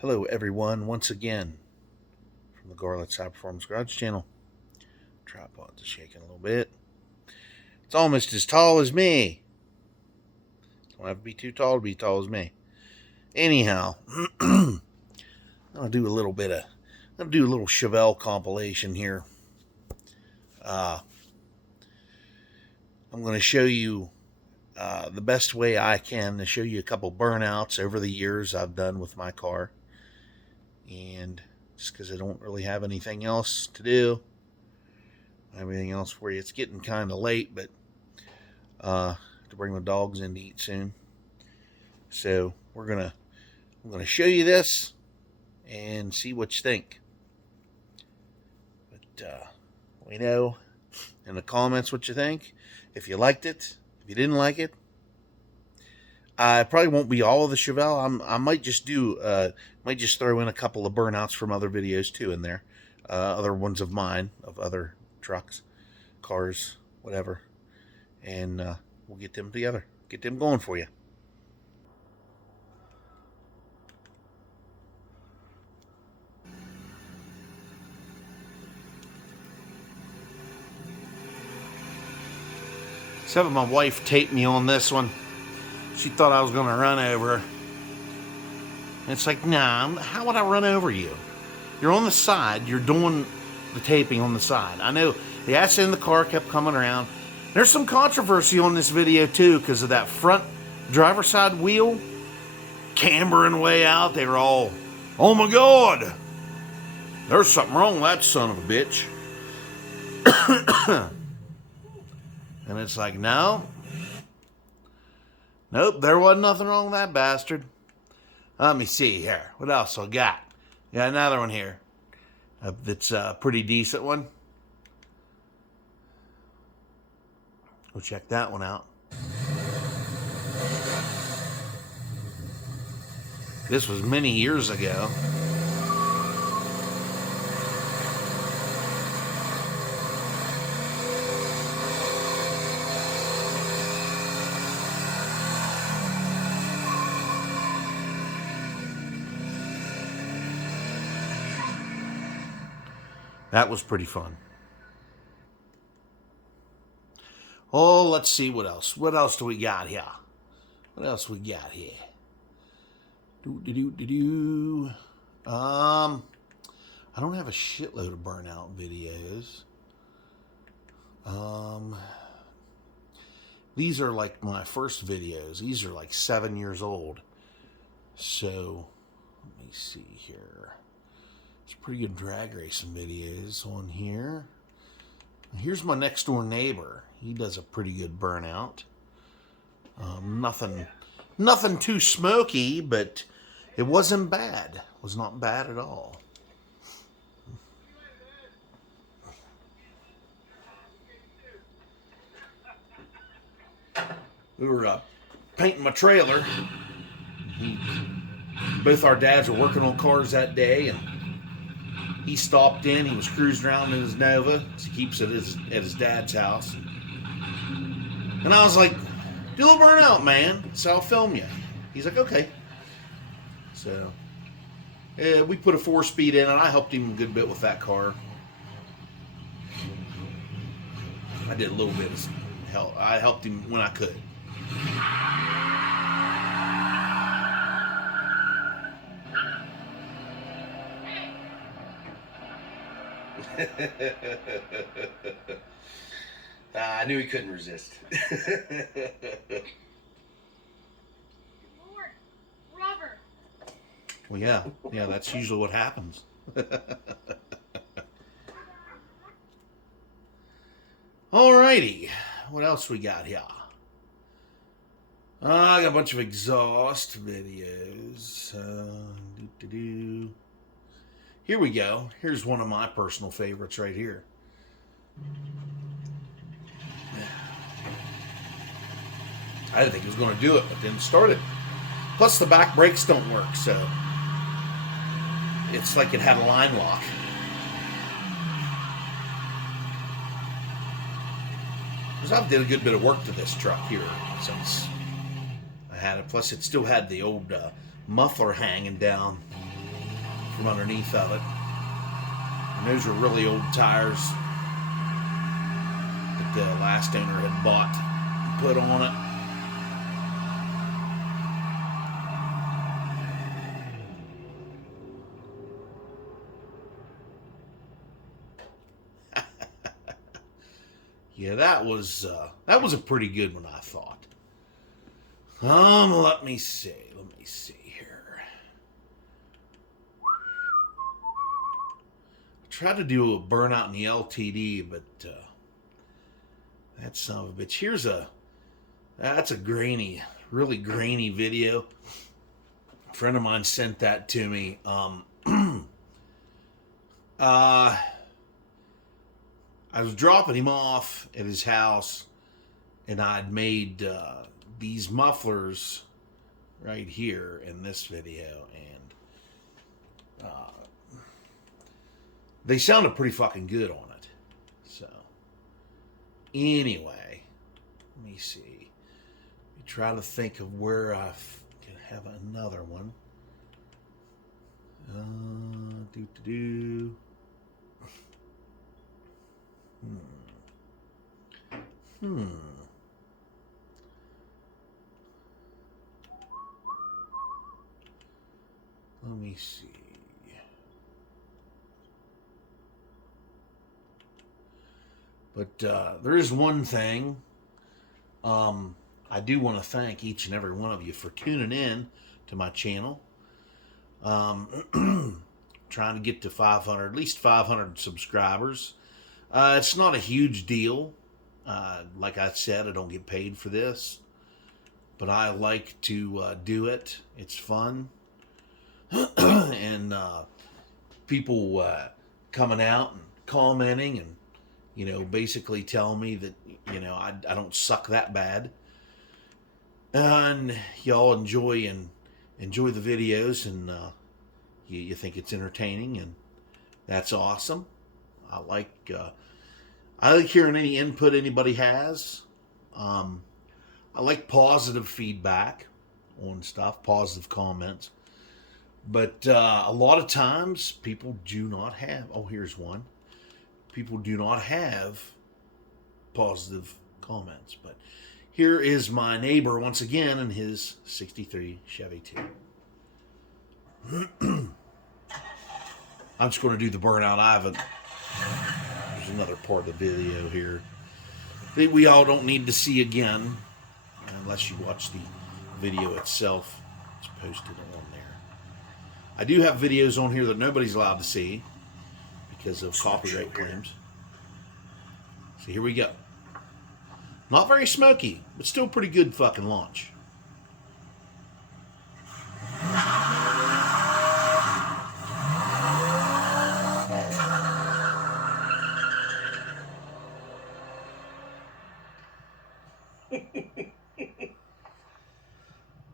Hello, everyone, once again from the Garlet's High Performance Garage channel. Tripod's shaking a little bit. It's almost as tall as me. Don't have to be too tall to be tall as me. Anyhow, I'll do a little Chevelle compilation here. I'm going to show you the best way I can to show you a couple burnouts over the years I've done with my car. And just because I don't really have anything else to do, everything else for you. It's getting kind of late, but to bring the dogs in to eat soon. So I'm gonna show you this and see what you think. But let me know in the comments what you think. If you liked it, if you didn't like it, I probably won't be all of the Chevelle. I might just throw in a couple of burnouts from other videos too in there, other ones of mine, of other trucks, cars, whatever, and we'll get them together, get them going for you. Except my wife taped me on this one. She thought I was going to run over her. And it's like, nah, how would I run over you? You're on the side. You're doing the taping on the side. I know the accident in the car kept coming around. There's some controversy on this video, too, because of that front driver's side wheel cambering way out. They were all, oh, my God. There's something wrong with that son of a bitch. And it's like, no. Nope, there wasn't nothing wrong with that bastard. Let me see here. What else I got? Got another one here. That's a pretty decent one. Go check that one out. This was many years ago. That was pretty fun. Oh, let's see what else. What else do we got here? What else we got here? I don't have a shitload of burnout videos. These are like my first videos. These are like 7 years old. So, let me see here. There's pretty good drag racing videos on here. Here's my next door neighbor. He does a pretty good burnout. Nothing too smoky, but it wasn't bad. It was not bad at all. We were painting my trailer. Both our dads were working on cars that day, and he stopped in. He was cruising around in his Nova. He keeps it at his dad's house. And I was like, do a little burnout, man. So I'll film you. He's like, okay. So we put a 4-speed in, and I helped him a good bit with that car. I did a little bit of help. I helped him when I could. I knew he couldn't resist. Lord, rubber. Well, yeah, that's usually what happens. Alrighty, what else we got here? I got a bunch of exhaust videos. Here we go. Here's one of my personal favorites right here. I didn't think it was going to do it, but then it started. Plus, the back brakes don't work, so it's like it had a line lock. Because I've did a good bit of work to this truck here since I had it. Plus, it still had the old muffler hanging down from underneath of it. And those are really old tires that the last owner had bought and put on it. Yeah, that was a pretty good one, I thought. Let me see here. I tried to do a burnout in the LTD, but that son of a bitch. That's a grainy, really grainy video. A friend of mine sent that to me. I was dropping him off at his house, and I'd made these mufflers right here in this video, and they sounded pretty fucking good on it. So, anyway, let me see. Let me try to think of where I can have another one. Let me see. But there is one thing. I do want to thank each and every one of you for tuning in to my channel. Trying to get to 500, at least 500 subscribers. It's not a huge deal. Like I said, I don't get paid for this, but I like to do it. It's fun. And people coming out and commenting and, basically telling me that, I don't suck that bad. And y'all enjoy the videos, and you think it's entertaining, and that's awesome. I like hearing any input anybody has. I like positive feedback on stuff, positive comments. But a lot of times people do not have, here's one. People do not have positive comments. But here is my neighbor once again in his 63 Chevy 2. I'm just going to do the burnout. There's another part of the video here that we all don't need to see again unless you watch the video itself. It's posted on there. I do have videos on here that nobody's allowed to see because of copyright claims. So here we go. Not very smoky, but still pretty good fucking launch.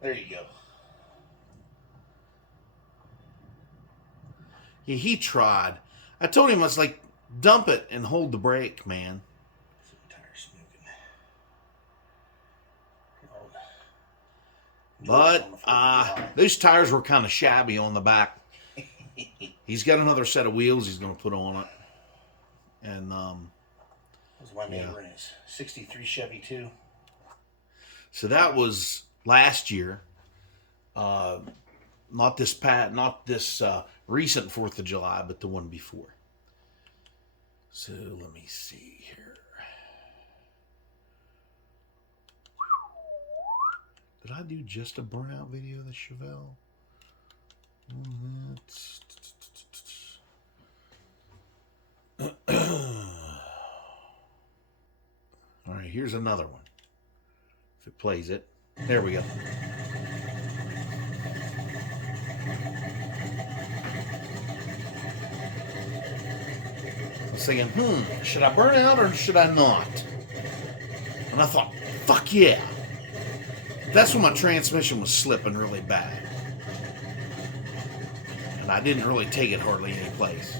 There you go. Yeah, he tried. I told him, I was like, dump it and hold the brake, man. But those tires were kind of shabby on the back. He's got another set of wheels he's going to put on it. And that was my neighbor in his 63 Chevy 2. So that was last year. Not this recent 4th of July, but the one before. So let me see here. Did I do just a burnout video of the Chevelle? All right, here's another one. If it plays it. There we go. I was thinking, should I burn out or should I not? And I thought, fuck yeah. That's when my transmission was slipping really bad. And I didn't really take it hardly any place.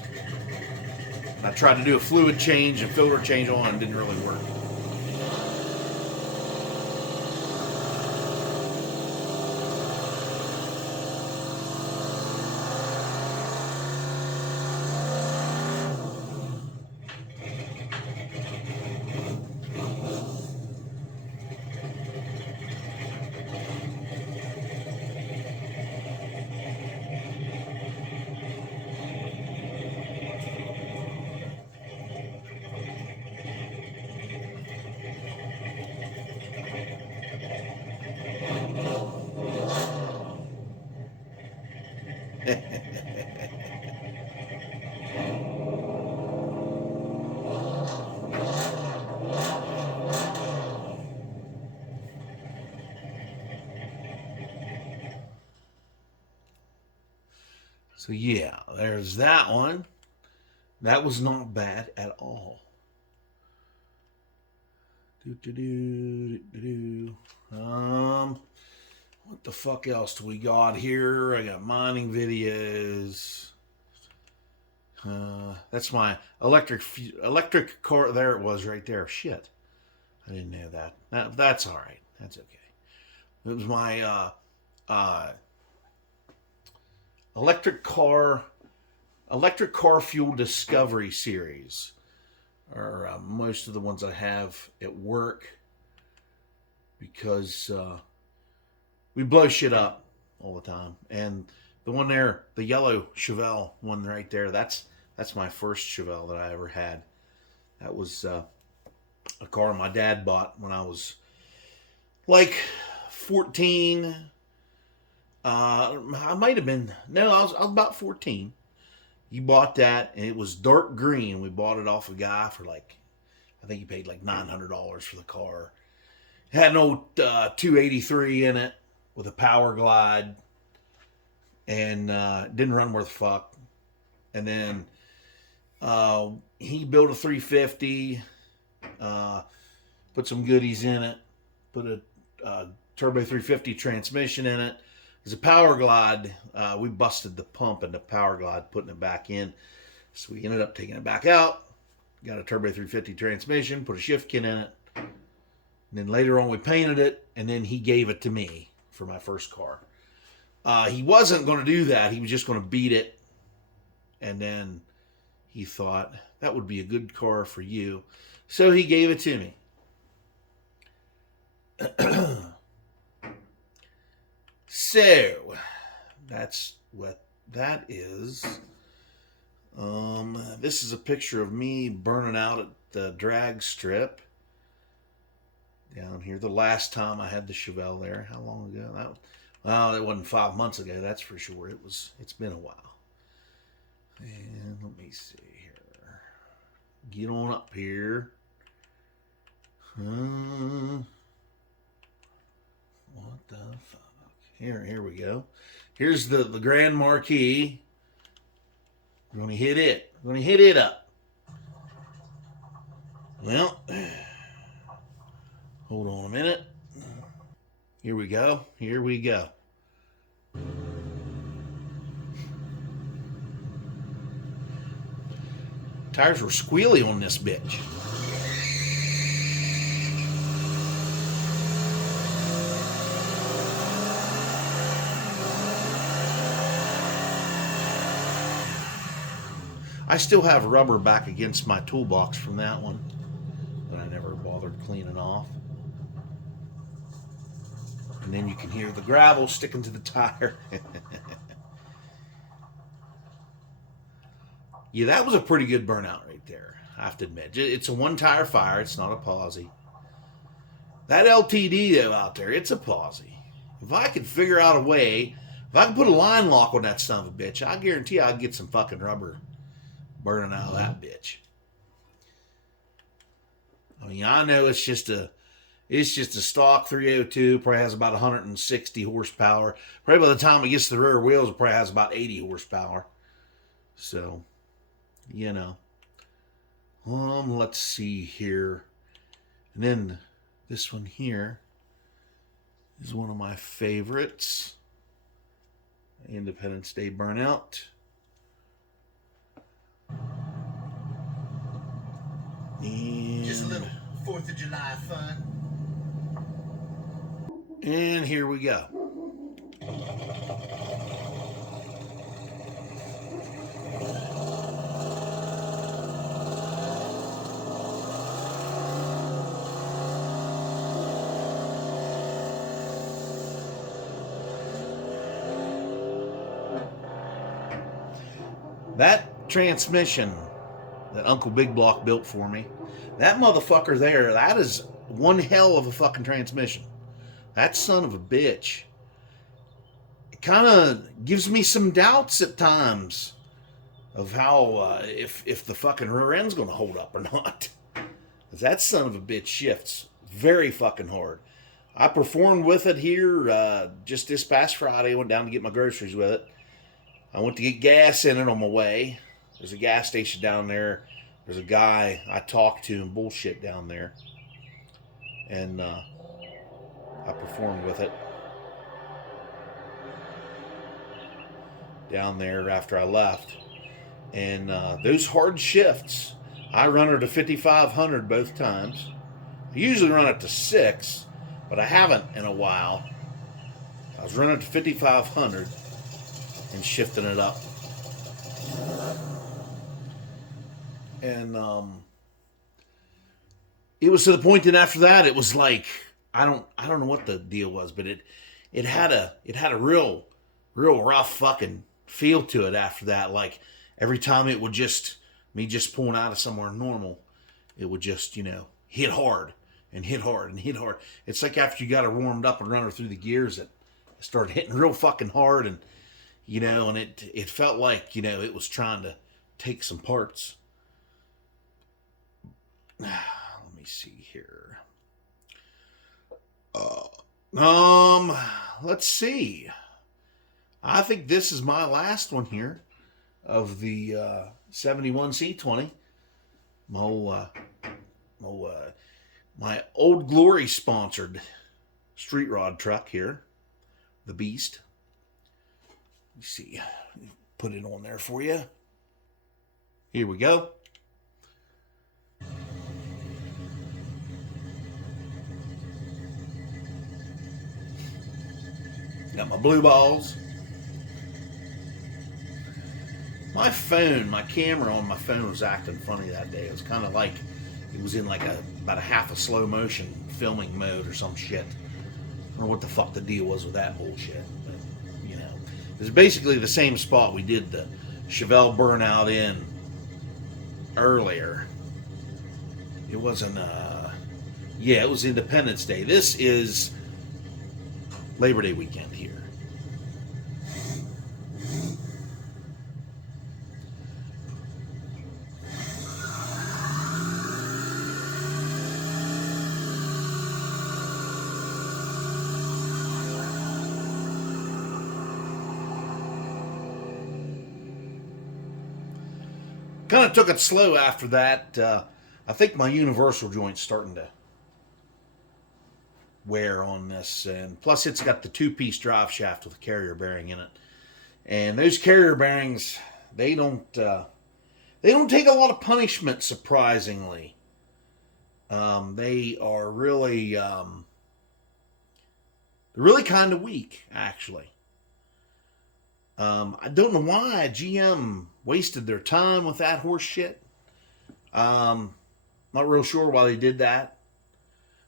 And I tried to do a fluid change and filter change on, and it didn't really work. So yeah, there's that one. That was not bad at all. What the fuck else do we got here? I got mining videos. That's my electric car. There it was, right there. Shit, I didn't know that. That's all right. That's okay. It was my electric car fuel discovery series, or most of the ones I have at work, because we blow shit up all the time. And the one there, the yellow Chevelle one right there, that's my first Chevelle that I ever had. That was a car my dad bought when I was like 14. I might have been, no, I was about 14. He bought that, and it was dark green. We bought it off a guy for like, I think he paid like $900 for the car. It had an old 283 in it with a power glide, and didn't run worth fuck. And then he built a 350, put some goodies in it, put a turbo 350 transmission in it. As a power glide, we busted the pump in the power glide, putting it back in. So we ended up taking it back out, got a turbo 350 transmission, put a shift kit in it. And then later on we painted it, and then he gave it to me for my first car. He wasn't going to do that. He was just going to beat it. And then he thought, that would be a good car for you. So he gave it to me. So, that's what that is. This is a picture of me burning out at the drag strip down here. The last time I had the Chevelle there. How long ago? That wasn't 5 months ago, that's for sure. It's been a while. And let me see here. Get on up here. What the fuck? Here we go. Here's the Grand Marquis. We're going to hit it. We're going to hit it up. Well, hold on a minute. Here we go. Here we go. Tires were squealy on this bitch. I still have rubber back against my toolbox from that one that I never bothered cleaning off. And then you can hear the gravel sticking to the tire. Yeah, that was a pretty good burnout right there, I have to admit. It's a one-tire fire. It's not a posi. That LTD, though, out there, it's a posi. If I could figure out a way, if I could put a line lock on that son of a bitch, I guarantee I'd get some fucking rubber burning out of that bitch. I mean, I know it's just a stock 302, probably has about 160 horsepower. Probably by the time it gets to the rear wheels, it probably has about 80 horsepower. So, you know. Let's see here. And then this one here is one of my favorites. Independence Day burnout. And just a little 4th of July fun. And here we go. That transmission that Uncle Big Block built for me, that motherfucker there, that is one hell of a fucking transmission. That son of a bitch kind of gives me some doubts at times of how if the fucking rear end's going to hold up or not. Because that son of a bitch shifts very fucking hard. I performed with it here just this past Friday. I went down to get my groceries with it. I went to get gas in it on my way. There's a gas station down there. There's a guy I talked to and bullshit down there. And I performed with it down there after I left. And those hard shifts, I run her to 5,500 both times. I usually run it to 6, but I haven't in a while. I was running it to 5,500 and shifting it up. And it was to the point that after that it was like I don't know what the deal was, but it had a real rough fucking feel to it after that. Like every time it would just pulling out of somewhere normal, it would just, hit hard and hit hard and hit hard. It's like after you got her warmed up and run her through the gears, it started hitting real fucking hard, and and it felt like it was trying to take some parts. Let me see here. Let's see. I think this is my last one here of the 71 C20. My Old Glory sponsored street rod truck here, the Beast. Let me see. Put it on there for you. Here we go. Got my blue balls. My camera on my phone was acting funny that day. It was kind of like it was in like about a half a slow motion filming mode or some shit. I don't know what the fuck the deal was with that bullshit. But, it was basically the same spot we did the Chevelle burnout in earlier. It wasn't, it was Independence Day. This is Labor Day weekend here. Kind of took it slow after that. I think my universal joint's starting to wear on this, and plus it's got the two-piece drive shaft with a carrier bearing in it. And those carrier bearings, they don't take a lot of punishment, surprisingly. They are really kind of weak, actually. I don't know why GM wasted their time with that horse shit. Not real sure why they did that.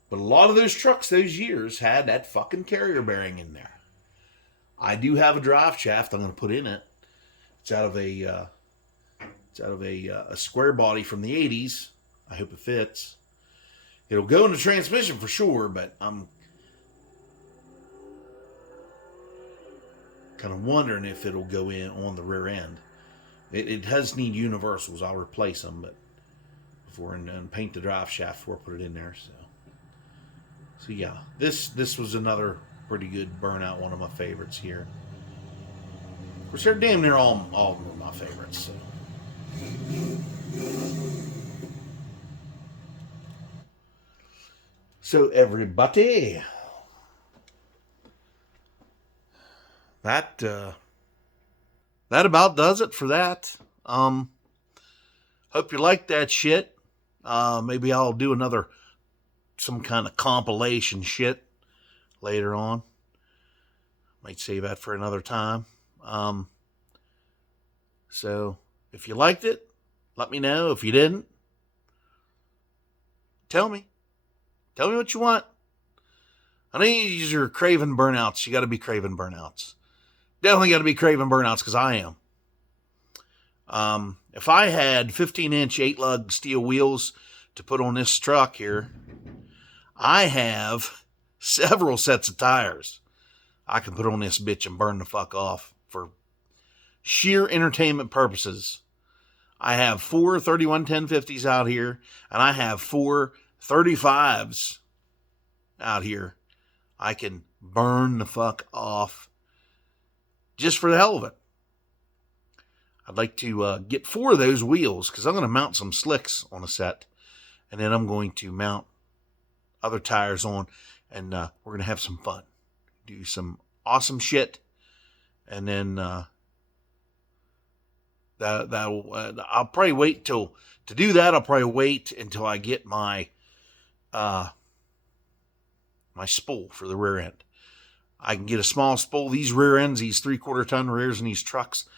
But a lot of those trucks those years had that fucking carrier bearing in there. I do have a drive shaft I'm going to put in it. It's out of a square body from the 80s. I hope it fits. It'll go in the transmission for sure, but I'm kind of wondering if it'll go in on the rear end. It does need universals. I'll replace them, but before and paint the drive shaft before I put it in there. So yeah, this was another pretty good burnout. One of my favorites here. Of course, they're damn near all of my favorites. So everybody, that about does it for that. Hope you like that shit. Maybe I'll do some kind of compilation shit later on. Might save that for another time. So if you liked it, let me know. If you didn't, tell me. Tell me what you want. I know you're craving burnouts. You got to be craving burnouts. Definitely got to be craving burnouts because I am. If I had 15-inch 8-lug steel wheels to put on this truck here, I have several sets of tires. I can put on this bitch and burn the fuck off for sheer entertainment purposes. I have 4 31 1050s out here, and I have 4 35s out here. I can burn the fuck off just for the hell of it. I'd like to get 4 of those wheels because I'm going to mount some slicks on a set, and then I'm going to mount other tires on, and we're going to have some fun. Do some awesome shit, and then I'll probably wait to do that. I'll probably wait until I get my my spool for the rear end. I can get a small spool. These rear ends, these 3/4 ton rears in these trucks,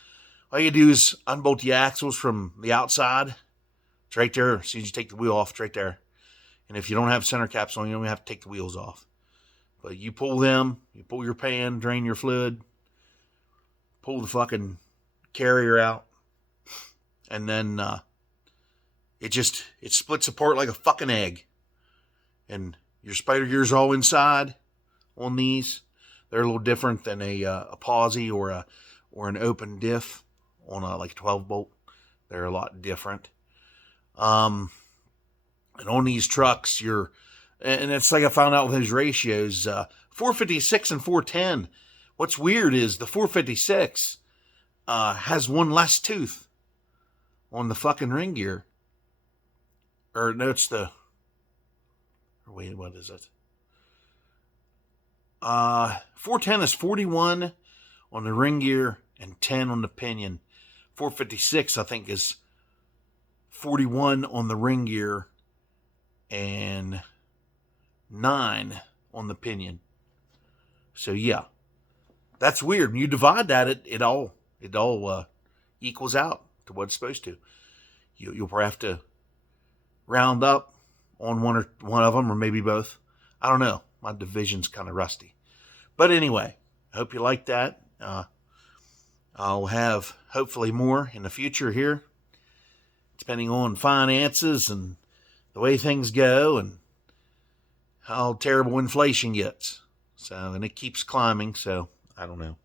all you do is unbolt the axles from the outside. It's right there. As soon as you take the wheel off, it's right there. And if you don't have center caps on, you don't even have to take the wheels off. But you pull them, you pull your pan, drain your fluid, pull the fucking carrier out, and then it splits apart like a fucking egg. And your spider gears all inside on these. They're a little different than a posi or an open diff on like a 12 bolt. They're a lot different. And on these trucks, and it's like I found out with those ratios, 456 and 410. What's weird is the 456 has one less tooth on the fucking ring gear. Or no, wait, what is it? 410 is 41 on the ring gear and 10 on the pinion. 456, I think, is 41 on the ring gear and 9 on the pinion. So yeah, that's weird. When you divide that, it all equals out to what it's supposed to. You'll probably have to round up on one of them, or maybe both. I don't know. My division's kind of rusty. But anyway, I hope you like that. I'll have hopefully more in the future here, depending on finances and the way things go and how terrible inflation gets. And it keeps climbing, so I don't know.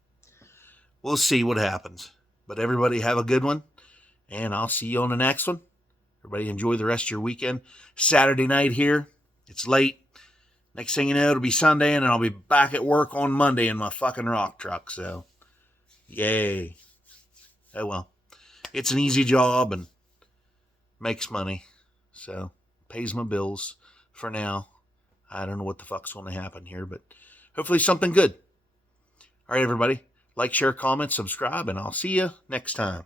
We'll see what happens. But everybody have a good one, and I'll see you on the next one. Everybody enjoy the rest of your weekend. Saturday night here. It's late. Next thing you know, it'll be Sunday, and I'll be back at work on Monday in my fucking rock truck. So, yay. Oh, well. It's an easy job and makes money. So, pays my bills for now. I don't know what the fuck's going to happen here, but hopefully something good. All right, everybody. Like, share, comment, subscribe, and I'll see you next time.